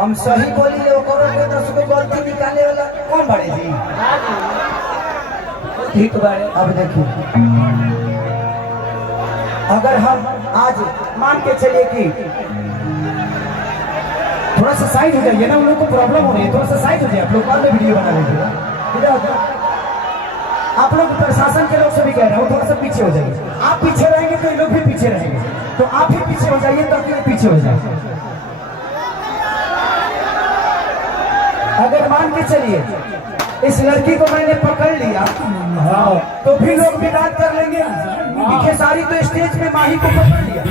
हम सही बोली ले करो के 10 को गलती निकाले वाला कौन बड़े जी? ठीक बारे। अब देखिए अगर हम आज मान के चलिए कि थोड़ा सा साइड हो जाइए ना, उन लोग को प्रॉब्लम हो रही है, थोड़ा सा साइड हो जाइए। आप लोग बाद में वीडियो बना लीजिएगा। आप लोग प्रशासन के लोग से भी कह रहे हो थोड़ा सा पीछे हो जाइए। आप पीछे रहेंगे तो ये लोग भी पीछे रहेंगे, तो आप ही पीछे हो जाइए तो अकेले पीछे हो जाए। अगर मान के चलिए इस लड़की को मैंने पकड़ लिया तो भी लोग विवाद कर लेंगे कि सारी तो स्टेज पे माही को पकड़ लिया।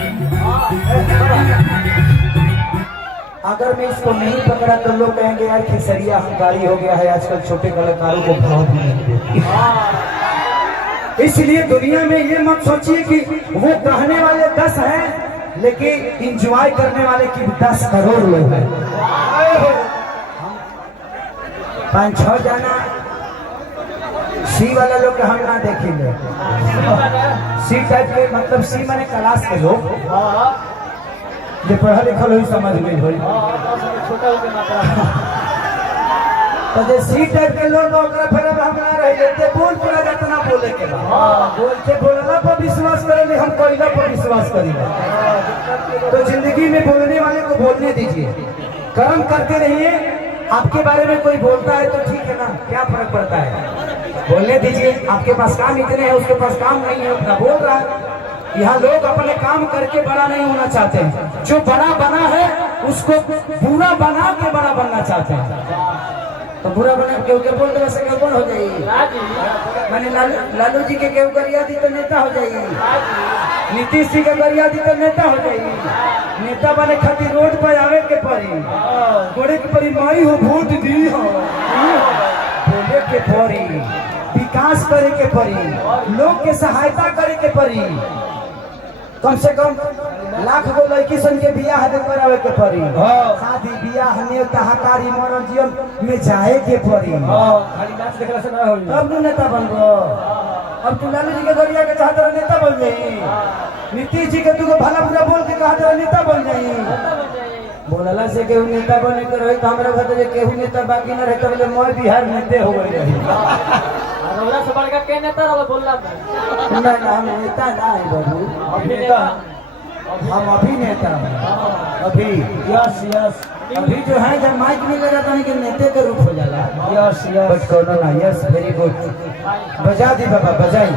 अगर मैं इसको नहीं पकड़ा तो लोग कहेंगे यार खेसरिया हंकारी हो गया है, आजकल छोटे कलाकारों को भाव भी नहीं देते। इसलिए दुनिया में ये मत सोचिए कि वो कहने वाले 10 हैं लेकिन इंजॉय करने वाले की 10 करोड़ लोग हैं। 5-6 जाना सी वाला लोग के हम ना देखेंगे। सी टाइप के मतलब सी माने क्लास के लोग जो पढ़ा लिखा हुई समझ में हो तो सी टाइप के लोग फिर हम ना रह जाते बोल पूरा जितना बोले के बोलते बोलला पर विश्वास करेंगे, हम कोयला पर विश्वास करेंगे। तो जिंदगी में बोलने वाले को बोलने दीजिए, कर्म करते रहिए। आपके बारे में कोई बोलता है तो ठीक है ना, क्या फर्क पड़ता है, बोलने दीजिए। आपके पास काम इतने हैं, उसके पास काम नहीं है, उतना बोल रहा है। यहाँ लोग अपने काम करके बड़ा नहीं होना चाहते हैं, जो बड़ा बना है उसको बुरा बना के बड़ा बनना चाहते हैं। तो बुरा बना क्यों के बोलते वैसे क्यों कौन हो जाएगी? मैंने लालू जी के क्यों करिया दी तो नेता हो जाएगी, नीतीश जी के करिया दी तो नेता हो जाएगी। नेता बने खातिर रोड पर आवे के पड़ी, गोड़े के पड़ी माई हो वोट दी हो, बोले के पड़ी, विकास करे के पड़ी, लोग के सहायता करे के पड़ी। कम से कम लाख गो लड़की सन के बियाह दे करावे के पड़ी, शादी बियाह नेता हकारी मरण जीवन में जाए के पड़ी। अब नेता बनबो। अब तू लालू जी के गरिया के चाहत रह नेता बन जाई, नीतीश जी के तू भला बुरा बोल के कहत रह नेता बन जाई। बोलला से केहू नेता बने के रही तो हमरा घर जे केहू नेता बाकी न रहे तबले मैं बिहार नेते हो गई रही। रौला से बड़का के नेता रहो बोलला ना हम नेता ना है बाबू, अभिनेता हम अभिनेता अभी। यस यस अभी जो है जब माइक में लगा था कि नेता के रूप हो जाला। यस यस बट कोनो ना। यस वेरी गुड, बजा दी बाबा बजाई।